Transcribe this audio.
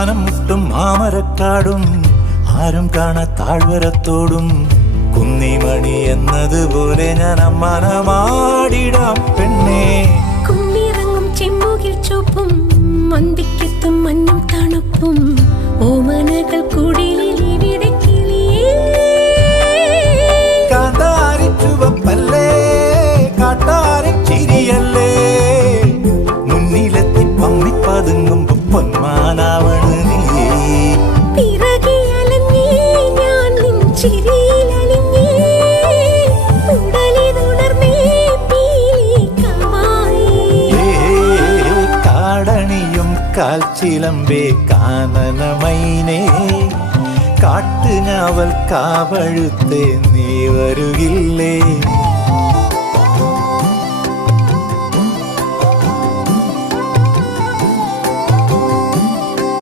മാനം മുട്ടും മാമരക്കാടും ആരും കാണാ താഴ്വരത്തോടും കുന്നിമണി എന്നതുപോലെ ഞാൻ അമ്മാനമാടിടാം പെണ്ണേ. കുന്നിറങ്ങും ചെമ്മുകിൽ ചുവപ്പും മന്തിക്കെത്തും മഞ്ഞും തണുപ്പും ഓമനകൾ കുടിലിൽ ഇവിടെ കിളിയേ. കാന്താരി ചുവപ്പല്ലേ കാട്ടാരി ചിരിയല്ലേ മുന്നിലെത്തി പമ്മി പതുങ്ങുമ്പോ പൊന്മാനാവണ് നീ. പിറകിലഞ്ഞേ ഞാൻ നിൻ ചിരിയിലലിഞ്ഞേ ഉടലിതുണർന്നേ പീലിക്കമായി. കാടണിയും കാൽച്ചിലമ്പേ കാനനമൈനേ കാട്ടുഞാവൽ കാവഴുത്തേ നീ വരുകില്ലേ.